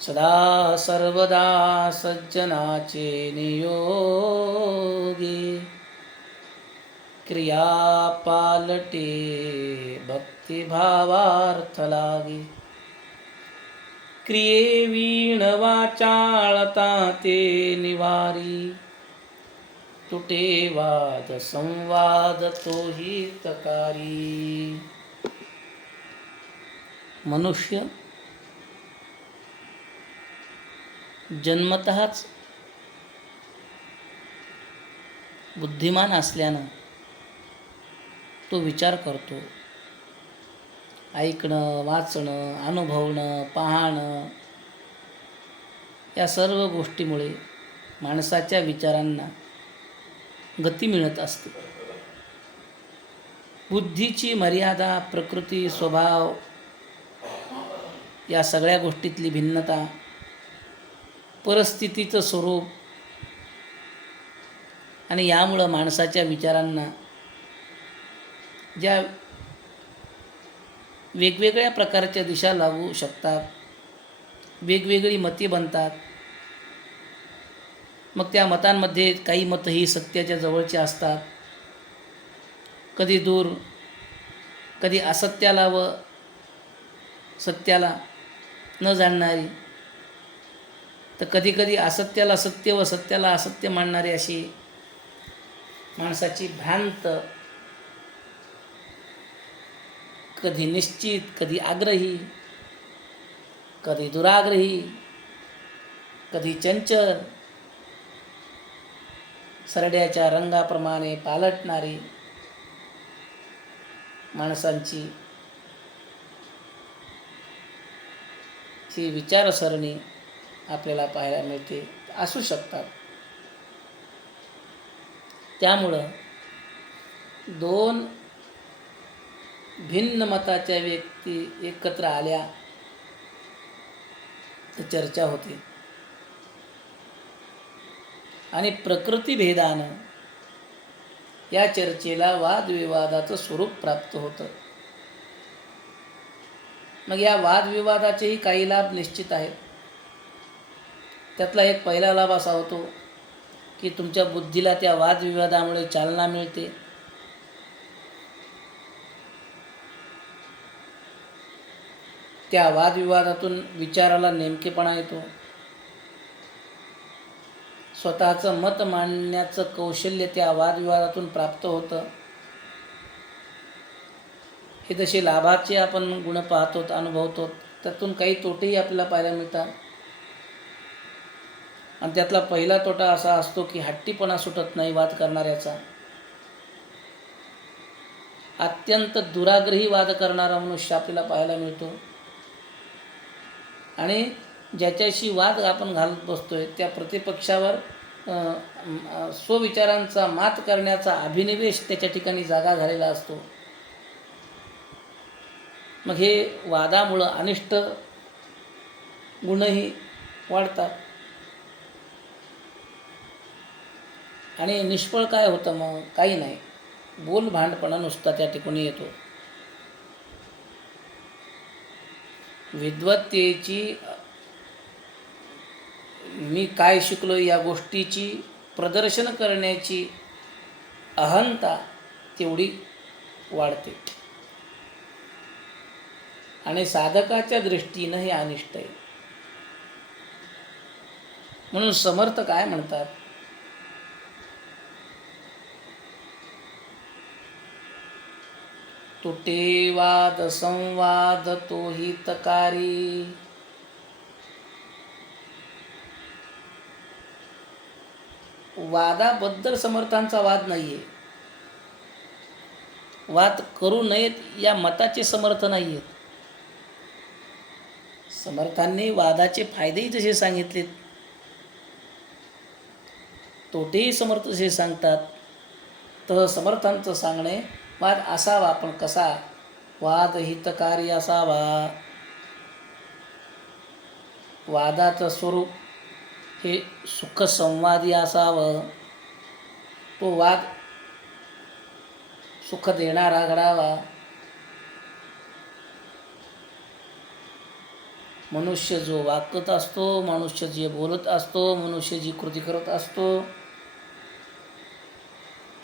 सदा सर्वदा सज्जनाचे नियोगी. क्रिया पालटे भक्तिभावार्थ लागी. क्रिये वीण वाचाळता ते निवारी. तुटे वाद संवाद तोही तकारी मनुष्य जन्मतःच बुद्धिमान असल्यानं तो विचार करतो. ऐकणं वाचणं अनुभवणं पाहणं या सर्व गोष्टीमुळे माणसाच्या विचारांना गती मिळत असते. बुद्धीची मर्यादा प्रकृती स्वभाव या सगळ्या गोष्टीतली भिन्नता परिस्थितीचं स्वरूप. आणि यामुळं माणसाच्या विचारांना ज्या वेगवेगळ्या प्रकारच्या दिशा लागू शकतात वेगवेगळी मते बनतात मग त्या मतांमध्ये काही मतं ही सत्याच्या जवळची असतात. कधी दूर कधी असत्याला व सत्याला न जाणणारी तर कधी कधी असत्याला सत्य व सत्याला असत्य मानणारी अशी माणसाची भ्रांत कधी निश्चित कधी आग्रही कधी दुराग्रही कधी चंचल सरड्याच्या रंगाप्रमाणे पालटणारी माणसांची ही विचारसरणी आपल्याला पाहायला मिळते असू शकतात. त्यामुळं दोन भिन्न मताच्या व्यक्ती एकत्र आल्या तर चर्चा होते. आणि प्रकृतीभेदानं या चर्चेला वादविवादाचं स्वरूप प्राप्त होतं. मग या वादविवादाचेही काही लाभ निश्चित आहेत. त्यातला एक पहिला लाभ असा होतो की तुमच्या बुद्धीला त्या वादविवादामुळे चालना मिळते. त्या वादविवादातून विचाराला नेमकेपणा येतो. स्वतःचं मत मांडण्याचं कौशल्य त्या वादविवादातून प्राप्त होतं. हे जसे लाभाचे आपण गुण पाहतो अनुभवतो त्यातून काही तोटेही आपल्याला पाहायला मिळतात. आणि त्यातला पहिला तोटा असा असतो की हट्टीपणा सुटत नाही वाद करणाऱ्याचा. अत्यंत दुराग्रही वाद करणारा मनुष्य आपल्याला पाहायला मिळतो. आणि ज्याच्याशी वाद आपण घालत बसतोय त्या प्रतिपक्षावर स्वविचारांचा मात करण्याचा अभिनिवेश त्याच्या ठिकाणी जागा झालेला असतो. मग हे वादामुळं अनिष्ट गुणही वाढतात. आणि निष्फळ काय होतं मग? काही नाही. बोल भांडपणा नुसता त्या ठिकाणी येतो. विद्वत्तेची मी काय शिकलो या गोष्टीची प्रदर्शन करण्याची अहंता तेवढी वाढते. आणि साधकाच्या दृष्टीनं हे अनिष्ट आहे. म्हणून समर्थ काय म्हणतात? तुटे वाद संवाद तो हितकारी. वादाबद्दल समर्थांचा वाद नाहीये. वाद करू नयेत या मताचे समर्थ नाही आहेत समर्थांनी वादाचे फायदेही जसे सांगितलेत तोटेही समर्थ जसे सांगतात तर समर्थांचं सांगणे वाद असावा पण कसा? वाद हितकारी असावा. वादाचं स्वरूप हे सुखसंवादी असावं. तो वाद सुख देणारा घडावा. मनुष्य जो वागत असतो मनुष्य जे बोलत असतो मनुष्य जी कृती करत असतो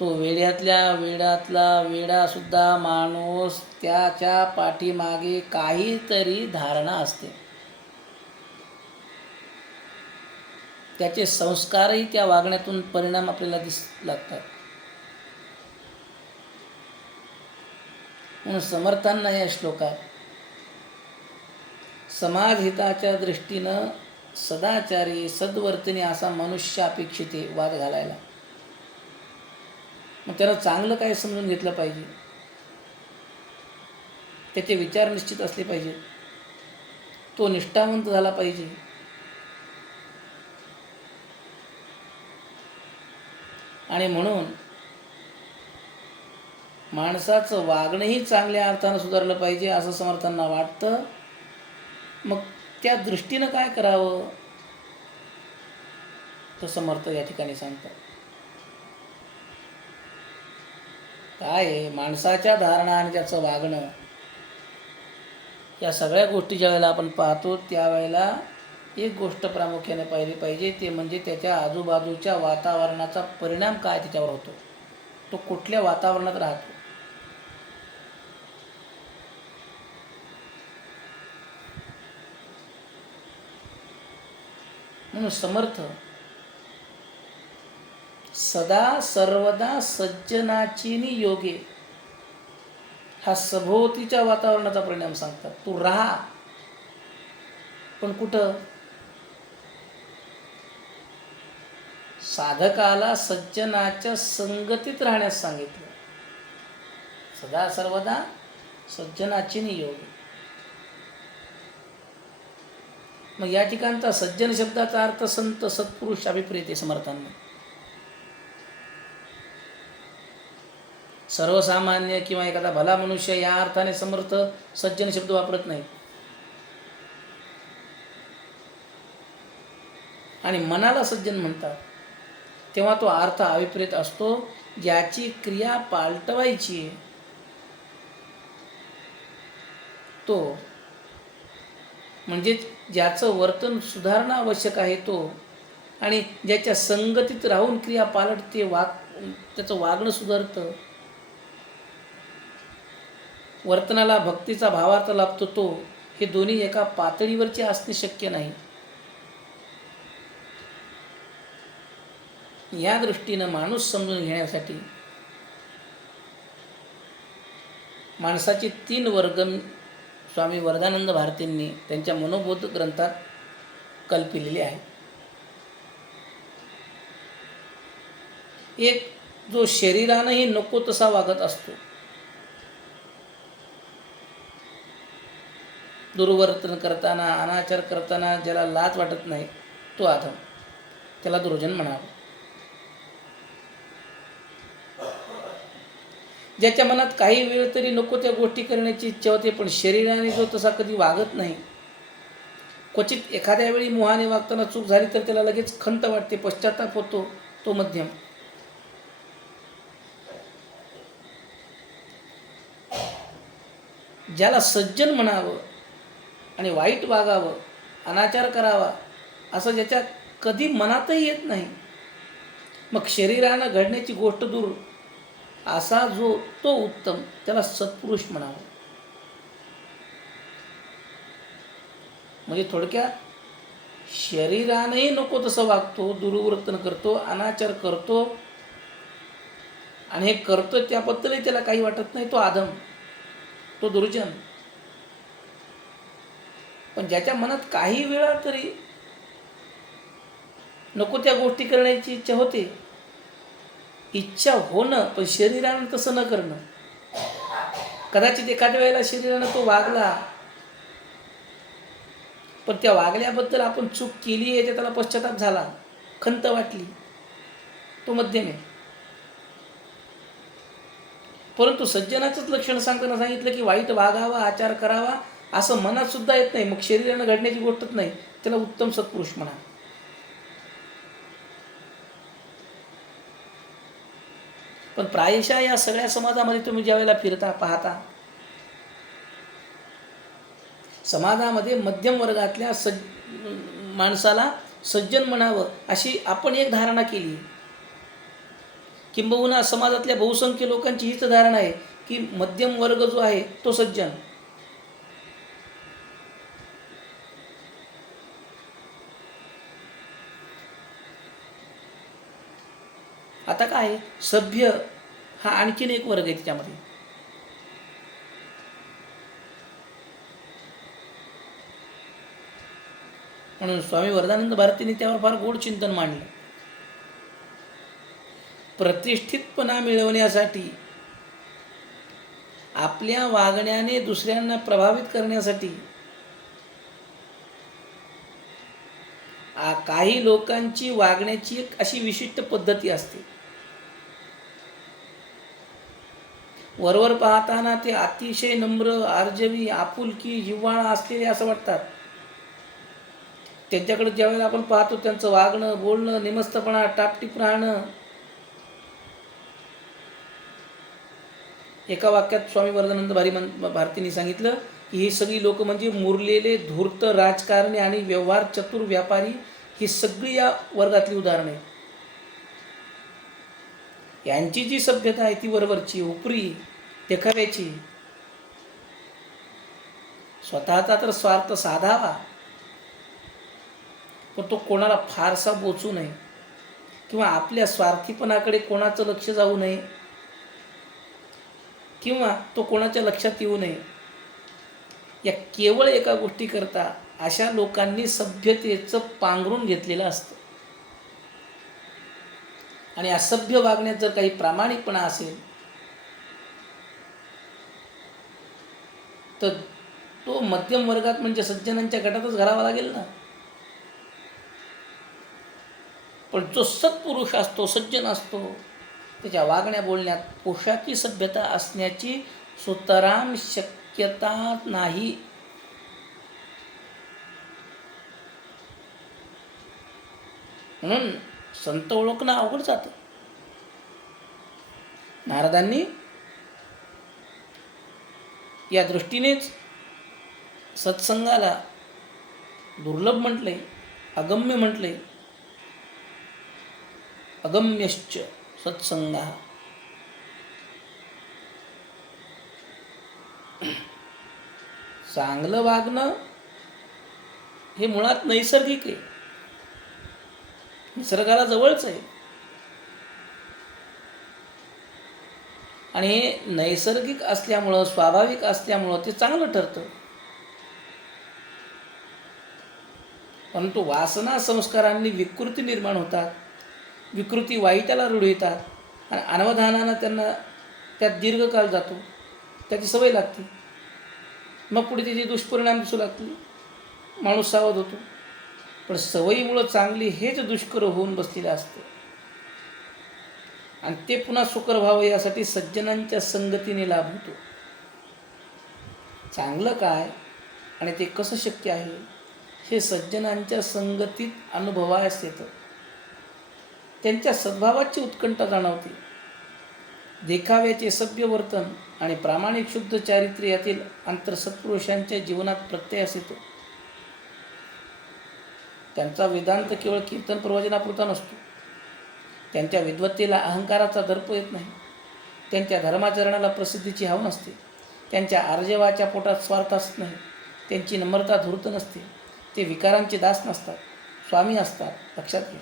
तो वेड्यातल्या वेडातला वेडासुद्धा माणूस त्याच्या पाठीमागे काहीतरी धारणा असते. त्याचे संस्कारही त्या वागण्यातून परिणाम आपल्याला दिस लागतात. म्हणून समर्थांना या श्लोकात समाजहिताच्या दृष्टीनं सदाचारी सद्वर्तनी असा मनुष्य अपेक्षिते वाद घालायला. मग त्याला चांगलं काय समजून घेतलं पाहिजे? त्याचे विचार निश्चित असले पाहिजेत तो निष्ठावंत झाला पाहिजे. आणि म्हणून माणसाचं वागणंही चांगल्या अर्थानं सुधारलं पाहिजे असं समर्थांना वाटतं. मग त्या दृष्टीनं काय करावं? तर समर्थ या ठिकाणी सांगतात. काय आहे? माणसाच्या धारणा आणि त्याचं वागणं. या सगळ्या गोष्टी ज्या वेळेला आपण पाहतो त्यावेळेला एक गोष्ट प्रामुख्याने पाहिली पाहिजे ते म्हणजे त्याच्या आजूबाजूच्या वातावरणाचा परिणाम काय त्याच्यावर होतो? तो कुठल्या वातावरणात राहतो? म्हणून समर्थ सदा सर्वदा सज्जनाची योगे. हा सभोवतीच्या वातावरणाचा परिणाम सांगतात. तू राहा. पण कुठं? साधकाला सज्जनाच्या संगतीत राहण्यास सांगितलं. सदा सर्वदा सज्जनाची नि योगे. मग या ठिकाणचा सज्जन शब्दाचा अर्थ संत सत्पुरुष अभिप्रेत आहे समर्थांना. सर्वसामान्य किंवा एखादा भला मनुष्य या अर्थाने समर्थ सज्जन शब्द वापरत नाही. आणि मनाला सज्जन म्हणतात. तेव्हा तो अर्थ अभिप्रेत असतो ज्याची क्रिया पालटवायची तो म्हणजे ज्याचं वर्तन सुधारणं आवश्यक आहे तो आणि ज्याच्या संगतीत राहून क्रिया पालटते वाग त्याचं वागणं सुधारतं. वर्तनाला भक्तीचा भावार्थ लाभतो तो हे दोन्ही एका पातळीवरचे असणे शक्य नाही. या दृष्टीनं माणूस समजून घेण्यासाठी माणसाचे तीन वर्ग स्वामी वरदानंद भारतींनी त्यांच्या मनोबोध ग्रंथात कल्पिलेले आहे. एक जो शरीरानंही नको तसा वागत असतो. दुर्वर्तन करताना अनाचार करताना ज्याला लाज वाटत नाही तो आधम त्याला दुर्जन म्हणावं. ज्याच्या मनात काही वेळ तरी नको त्या गोष्टी करण्याची इच्छा होते पण शरीराने जो तसा कधी वागत नाही क्वचित एखाद्या वेळी मोहाने वागताना चूक झाली तर त्याला लगेच खंत वाटते पश्चाताप होतो तो मध्यम. ज्याला सज्जन म्हणावं आणि वाईट वागावं अनाचार करावा असं ज्याच्या कधी मनातही येत नाही. मग शरीरानं घडण्याची गोष्ट दूर. असा जो तो उत्तम त्याला सत्पुरुष म्हणावं. म्हणजे थोडक्यात शरीरानंही नको तसं वागतो दुर्वर्तन करतो अनाचार करतो. आणि हे करतो त्याबद्दलही त्याला काही वाटत नाही तो आदम तो दुर्जन. पण ज्याच्या मनात काही वेळा तरी नको त्या गोष्टी करण्याची इच्छा होते. इच्छा होणं पण शरीरानं तसं न करणं. कदाचित एखाद्या वेळेला शरीरानं तो वागला. पण त्या वागल्याबद्दल आपण चूक केली आहे ते त्याला पश्चाताप झाला. खंत वाटली. तो मध्यम आहे. परंतु सज्जनाचंच लक्षण सांगताना सांगितलं की वाईट वागावा आचार करावा असं मनात सुद्धा येत नाही. मग शरीरानं घडण्याची गोष्टच नाही. त्याला उत्तम सत्पुरुष म्हणा. पण प्रायशः या सगळ्या समाजामध्ये तुम्ही ज्या वेळेला फिरता पाहता समाजामध्ये मध्यम वर्गातल्या सज्ज माणसाला सज्जन म्हणावं अशी आपण एक धारणा केली. किंबहुना समाजातल्या बहुसंख्य लोकांची हीच धारणा आहे की मध्यम वर्ग जो आहे तो सज्जन. आता काय आहे? सभ्य हा आणखीन एक वर्ग आहे त्याच्यामध्ये म्हणून स्वामी वरदानंद भारतीने त्यावर फार गोड चिंतन मांडलं प्रतिष्ठितपणा मिळवण्यासाठी आपल्या वागण्याने दुसऱ्यांना प्रभावित करण्यासाठी काही लोकांची वागण्याची एक अशी विशिष्ट पद्धती असते. वरवर पाहताना ते अतिशय नम्र आर्जवी आपुलकी जिव्हाळा असलेले असं वाटतात. त्यांच्याकडे ज्यावेळेला आपण पाहतो त्यांचं वागणं बोलणं निमस्तपणा टापटीप राहणं. एका वाक्यात स्वामी वरदानंद भारी मन भारतींनी सांगितलं की ही सगळी लोक म्हणजे मुरलेले धूर्त राजकारणी आणि व्यवहार चतुर व्यापारी ही सगळी या वर्गातली उदाहरणं आहेत. यांची जी सभ्यता आहे ती वरवरची उपरी देखाव्याची. स्वतःचा तर स्वार्थ साधावा पण तो कोणाला फारसा बोचू नये किंवा आपल्या स्वार्थीपणाकडे कोणाचं लक्ष जाऊ नये किंवा तो कोणाच्या लक्षात येऊ नये. या केवळ एका गोष्टीकरता अशा लोकांनी सभ्यतेचं पांघरून घेतलेलं असतं. आणि असभ्य वागण्यात जर काही प्रामाणिकपणा असेल तर तो मध्यम वर्गात म्हणजे सज्जनांच्या गटातच घरावा लागेल ना. पण जो सत्पुरुष असतो सज्जन असतो त्याच्या वागण्या बोलण्यात पोशाखी सभ्यता असण्याची सुतराम शक्यता नाही. म्हणून संत ओळखणं अवघड जातं. नारदांनी या दृष्टीनेच सत्संगाला दुर्लभ म्हटले अगम्य म्हटले अगम्यश्च सत्संगा. चांगलं वागणं हे मुळात नैसर्गिक आहे. निसर्गाला जवळच आहे. आणि हे नैसर्गिक असल्यामुळं स्वाभाविक असल्यामुळं ते चांगलं ठरतं. परंतु वासना संस्कारांनी विकृती निर्माण होतात. विकृती वाईटाला रूढ येतात आणि अनवधानानं त्यांना त्यात दीर्घकाळ जातो. त्याची सवय लागते. मग पुढे त्याचे दुष्परिणाम दिसू लागतील. माणूस सावध होतो. पण सवयीमुळं चांगली हेच दुष्कर होऊन बसलेलं असतं. आणि ते पुन्हा सुकर व्हावं यासाठी सज्जनांच्या संगतीने लाभ होतो. चांगलं काय आणि ते कसं शक्य आहे हे सज्जनांच्या संगतीत अनुभवायस येतं. त्यांच्या सद्भावाची उत्कंठा जाणवते. देखाव्याचे सभ्य वर्तन आणि प्रामाणिक शुद्ध चारित्र्य यातील अंतर सत्पुरुषांच्या जीवनात प्रत्ययास येतो. त्यांचा वेदांत केवळ कीर्तन प्रवचनापुरता नसतो. त्यांच्या विद्वत्तेला अहंकाराचा दर्प येत नाही. त्यांच्या धर्माचरणाला प्रसिद्धीची हाव नसते. त्यांच्या आर्जवाच्या पोटात स्वार्थ असत नाही. त्यांची नम्रता धूर्त नसते. ते विकारांचे दास नसतात. स्वामी असतात. लक्षात घ्या.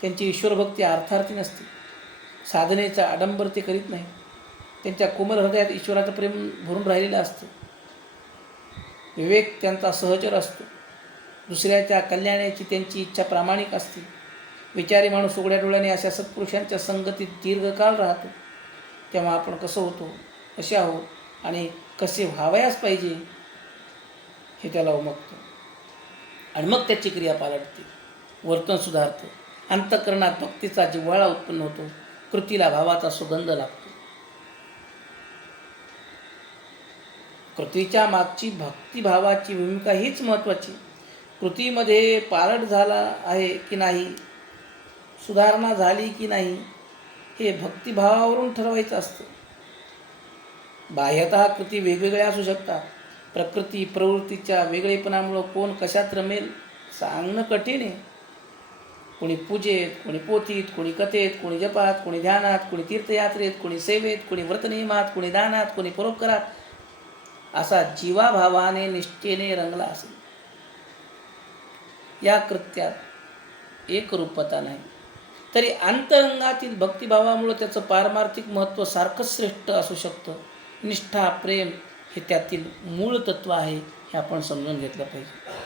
त्यांची ईश्वरभक्ती अर्थार्थी नसते. साधनेचा आडंबर ते करीत नाही. त्यांच्या कोमल हृदयात ईश्वराचं प्रेम भरून राहिलेलं असतं. विवेक त्यांचा सहचर असतो. दुसऱ्याच्या कल्याणाची त्यांची इच्छा प्रामाणिक असते. विचारी माणूस उघड्या डोळ्याने अशा सत्पुरुषांच्या संगतीत दीर्घकाळ राहतो. तेव्हा आपण कसं होतो कसे आहोत आणि कसे व्हावयास पाहिजे हे त्याला उमगतं. आणि मग त्याची क्रिया पालटते वर्तन सुधारतं. अंतकरणात भक्तीचा जिव्हाळा उत्पन्न होतो. कृतीला भावाचा सुगंध लागतो. कृतीच्या मागची भक्तिभावाची भूमिका हीच महत्त्वाची. कृतीमध्ये पारट झाला आहे की नाही? सुधारणा झाली की नाही? हे भक्तिभावावरून ठरवायचं असतं. बाह्यतः कृती वेगवेगळ्या असू शकतात. प्रकृती प्रवृत्तीच्या वेगळेपणामुळं कोण कशात रमेल सांगणं कठीण आहे. कोणी पूजेत कोणी पोथीत कोणी कथेत कोणी जपात कोणी ध्यानात कोणी तीर्थयात्रेत कोणी सेवेत कोणी व्रतनियमात कोणी दानात कोणी परोपकारात असा जीवाभावाने निष्ठेने रंगला असेल. या कृत्यात एकरूपता नाही. तरी अंतरंगातील भक्तिभावामुळं त्याचं पारमार्थिक महत्त्व सारखंच श्रेष्ठ असू शकतं. निष्ठा प्रेम हे त्यातील मूळ तत्व आहे हे आपण समजून घेतलं पाहिजे.